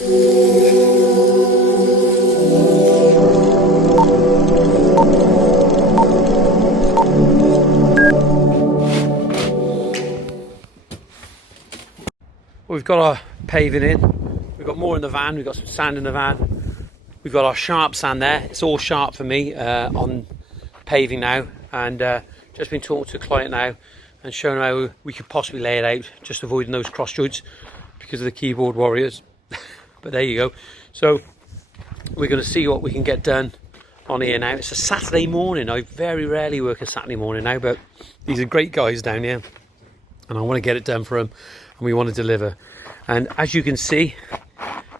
We've got our paving in, we've got more in the van, we've got some sand in the van, we've got our sharp sand there. It's all sharp for me on paving now, and just been talking to a client now and showing how we could possibly lay it out, just avoiding those cross joints because of the keyboard warriors. But there you go. So we're going to see what we can get done on here now. It's a Saturday morning. I very rarely work a Saturday morning now, but these are great guys down here and I want to get it done for them, and we want to deliver. And as you can see,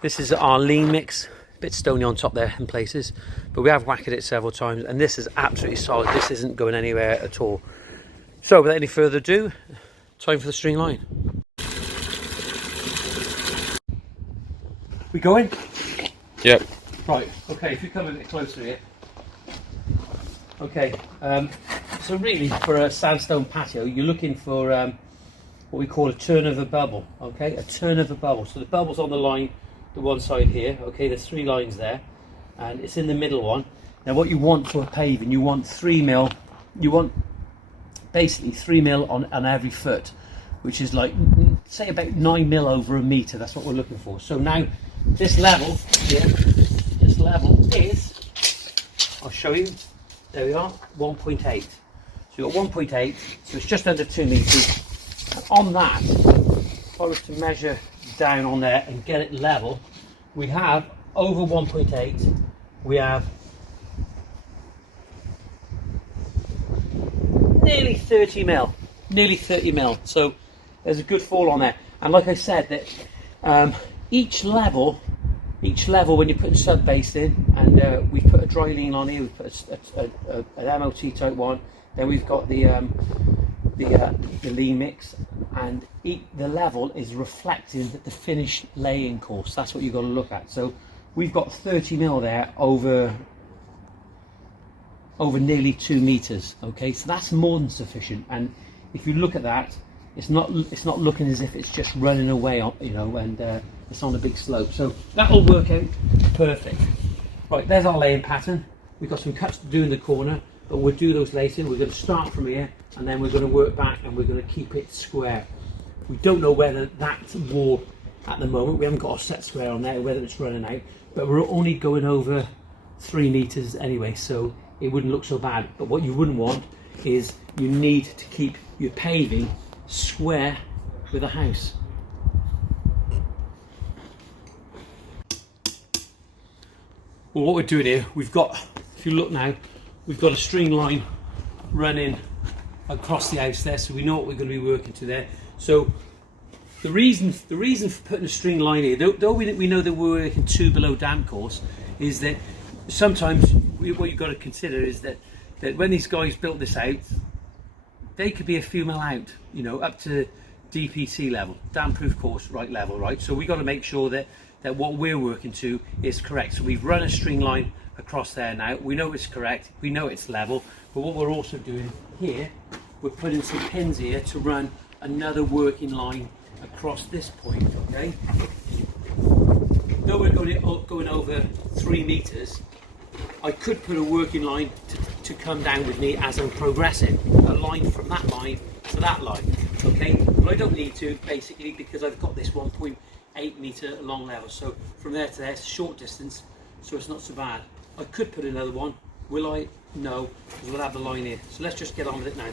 this is our lean mix. A bit stony on top there in places, but we have whacked it several times, and this is absolutely solid. This isn't going anywhere at all. So without any further ado, time for the string line. We going? Yep. Right, okay, if you come a bit closer here. Okay, so really for a sandstone patio, you're looking for what we call a turnover bubble, okay? A turnover bubble. So the bubble's on the line, the one side here, okay? There's 3 lines there, and it's in the middle one. Now what you want for a paving, you want 3 mil, you want basically 3 mil on every foot, which is like, say about 9 mil over a metre. That's what we're looking for. So now this level here, this level is, I'll show you, there we are, 1.8. So you've got 1.8, so it's just under 2 metres. On that, if I was to measure down on there and get it level, we have over 1.8, we have nearly 30 mil, so there's a good fall on there. And like I said, that each level when you put a sub base in, and we put a dry lean on here, we put an MOT type one, then we've got the lean mix, and the level is reflecting the finished laying course. That's what you've got to look at. So we've got 30 mil there over nearly 2 meters. Okay, so that's more than sufficient. And if you look at that, it's not looking as if it's just running away, you know, and it's on a big slope. So that'll work out perfect. Right, there's our laying pattern. We've got some cuts to do in the corner, but we'll do those later. We're going to start from here, and then we're going to work back, and we're going to keep it square. We don't know whether that wall at the moment, we haven't got a set square on there, whether it's running out, but we're only going over 3 meters anyway, so it wouldn't look so bad. But what you wouldn't want is, you need to keep your paving square with a house. Well, what we're doing here, we've got, if you look now, we've got a string line running across the house there, so we know what we're going to be working to there. So the reason for putting a string line here, though we know that we're working 2 below damp course, is that sometimes what you've got to consider is that when these guys built this out, they could be a few mil out, you know, up to DPC level, damp proof course right level, right? So we got to make sure that what we're working to is correct. So we've run a string line across there now. We know it's correct, we know it's level, but what we're also doing here, we're putting some pins here to run another working line across this point, okay? Though we're going over 3 meters, I could put a working line to come down with me as I'm progressing, a line from that line to that line, okay? But I don't need to, basically, because I've got this 1.8 meter long level. So from there to there, it's a short distance, so it's not so bad. I could put another one. Will I? No, because we'll have the line here. So let's just get on with it now.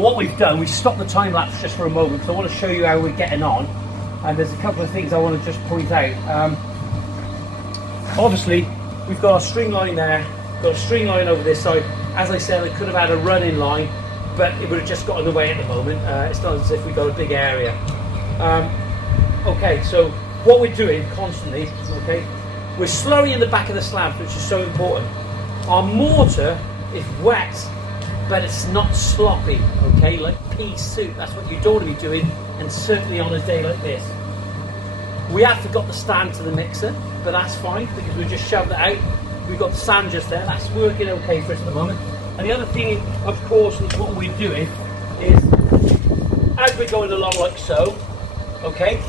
what we've done, we've stopped the time lapse just for a moment because I want to show you how we're getting on, and there's a couple of things I want to just point out. Obviously we've got our string line there, got a string line over this side. As I said, I could have had a running line, but it would have just got in the way at the moment. It's not as if we've got a big area. Okay, so what we're doing constantly, okay, we're slurry in the back of the slabs, which is so important. Our mortar is wet, but it's not sloppy, okay, like pea soup. That's what you don't want to be doing, and certainly on a day like this. We have forgot the stand to the mixer, but that's fine because we just shoved it out. We've got the sand just there, that's working okay for us at the moment. And the other thing, of course, is what we're doing is, as we're going along like so, okay,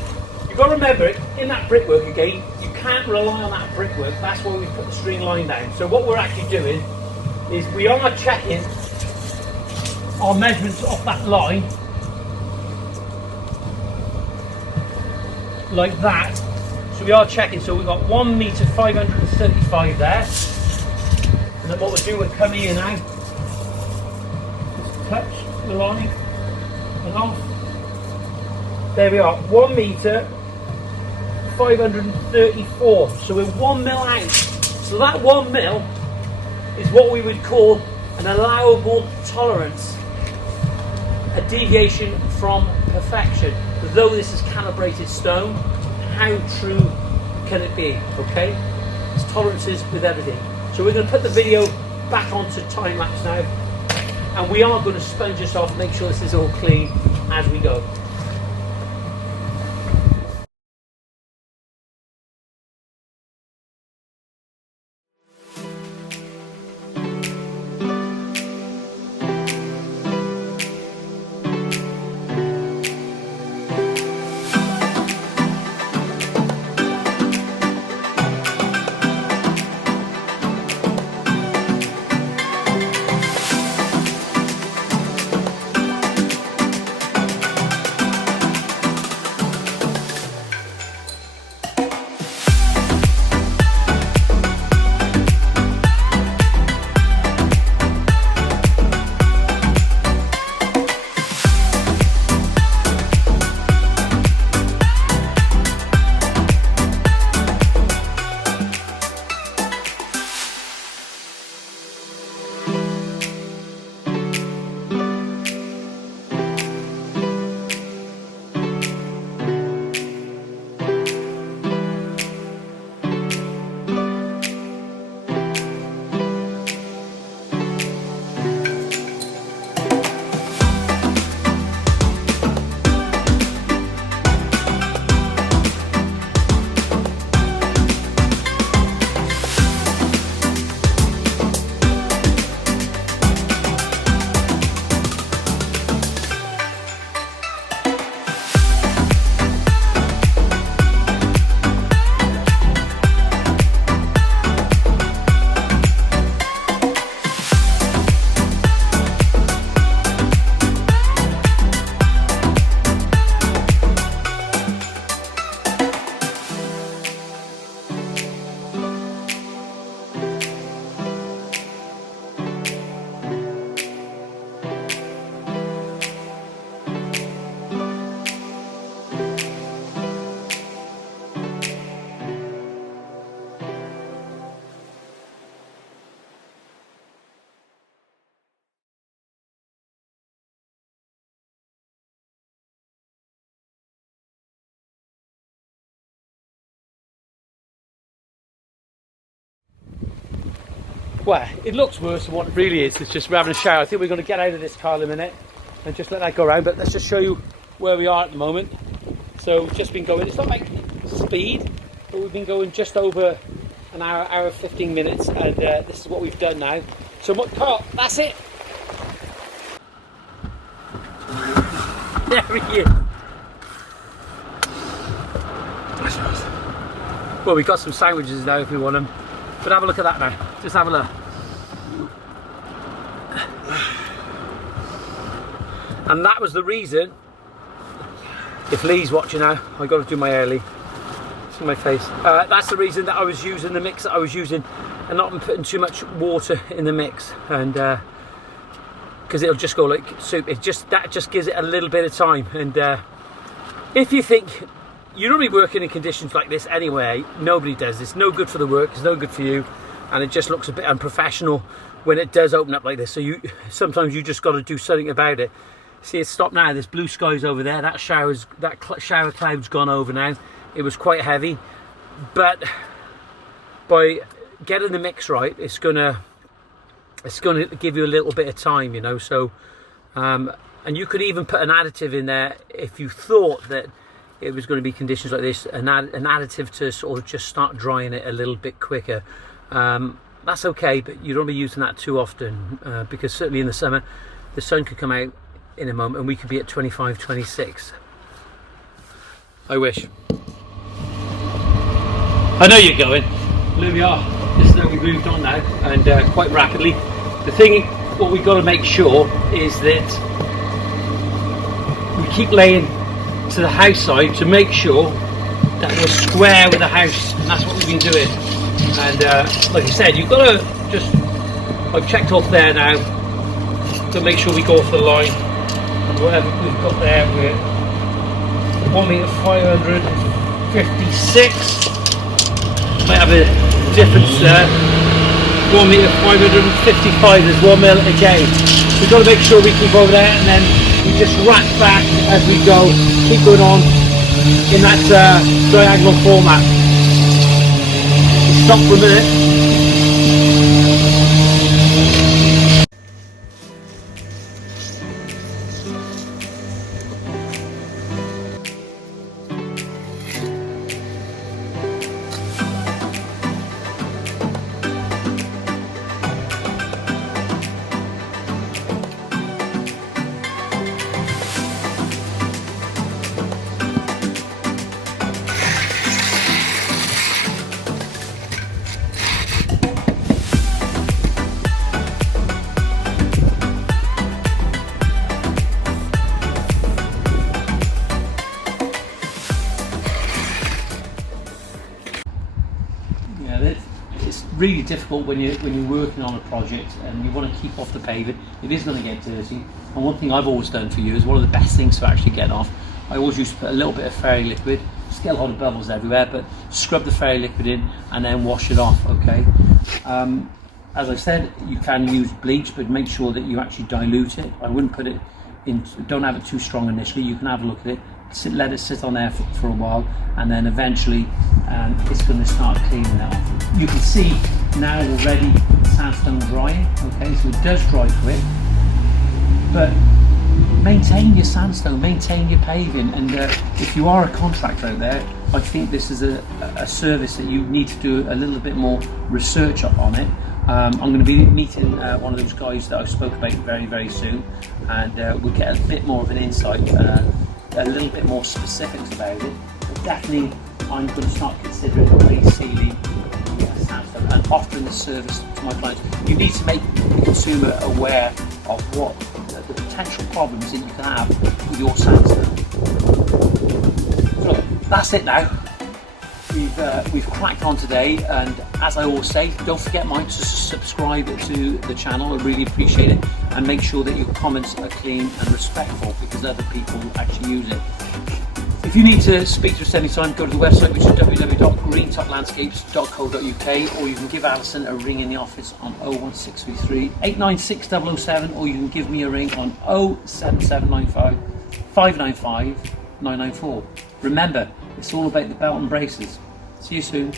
you've got to remember, in that brickwork again, you can't rely on that brickwork. That's why we put the string line down. So what we're actually doing is we are checking our measurements off that line, like that. So we are checking, so we've got 1 metre 535 there. And then what we'll do, we'll come here now, just touch the line and off. There we are, 1 metre 534. So we're 1 mil out. So that 1 mil is what we would call an allowable tolerance, a deviation from perfection. Though this is calibrated stone, how true can it be? Okay, it's tolerances with everything. So we're going to put the video back onto time lapse now, and we are going to sponge this off, make sure this is all clean as we go. Well, it looks worse than what it really is. It's just we're having a shower. I think we're going to get out of this car in a minute and just let that go around. But let's just show you where we are at the moment. So we've just been going, it's not like speed, but we've been going just over an hour 15 minutes, and this is what we've done now. So what car, that's it. There he is. Well, we've got some sandwiches now if we want them. But have a look at that now. Just have a look. And that was the reason, if Lee's watching now, I've got to do my hair, Lee. It's in my face. That's the reason that I was using the mix that I was using and not putting too much water in the mix. And because it'll just go like soup. That just gives it a little bit of time. And if you think you're normally working in conditions like this anyway, nobody does. It's no good for the work, it's no good for you, and it just looks a bit unprofessional when it does open up like this. So sometimes you just got to do something about it. See, it's stopped now. There's blue skies over there. That shower cloud's gone over now. It was quite heavy, but by getting the mix right, it's gonna give you a little bit of time, you know. So and you could even put an additive in there if you thought that it was going to be conditions like this, an additive to sort of just start drying it a little bit quicker. That's okay, but you don't be using that too often, because certainly in the summer the sun could come out in a moment and we could be at 25, 26. I wish. I know you're going. Here we are. This is how we've moved on now, and quite rapidly. The thing, what we've got to make sure is that we keep laying to the house side to make sure that we're square with the house, and that's what we've been doing. And like I said, you've got to just, I've checked off there now to make sure we go off the line, and whatever we've got there, we're 1 metre 556. Might have a difference there. 1 metre 555, there's 1 mil again. We've got to make sure we keep over there, and then we just rack back as we go, keep going on in that diagonal format. Stop for a minute. It's really difficult when you're working on a project and you want to keep off the pavement. It is going to get dirty, and one thing I've always done for you is one of the best things to actually get off. I always used to put a little bit of fairy liquid, still a lot of bubbles everywhere, but scrub the fairy liquid in and then wash it off. Okay. As I said, you can use bleach, but make sure that you actually dilute it. I wouldn't put it in. Don't have it too strong initially. You can have a look at it. Let it sit on there for a while, and then eventually it's going to start cleaning that off. You can see now already sandstone drying. Okay, so it does dry quick, but maintain your sandstone, maintain your paving, and if you are a contractor out there, I think this is a service that you need to do a little bit more research on it. I'm going to be meeting one of those guys that I spoke about very, very soon, and we'll get a bit more of an insight, a little bit more specifics about it. But definitely I'm going to start considering a sealing sandstone and offering the service to my clients. You need to make the consumer aware of what the potential problems that you can have with your sandstone. So that's it now. We've cracked on today, and as I always say, don't forget to subscribe to the channel. I really appreciate it, and make sure that your comments are clean and respectful, because other people actually use it. If you need to speak to us anytime, go to the website, which is www.greentoplandscapes.co.uk, or you can give Alison a ring in the office on 01633 896 007, or you can give me a ring on 07795 595 994. Remember, it's all about the belt and braces. See you soon.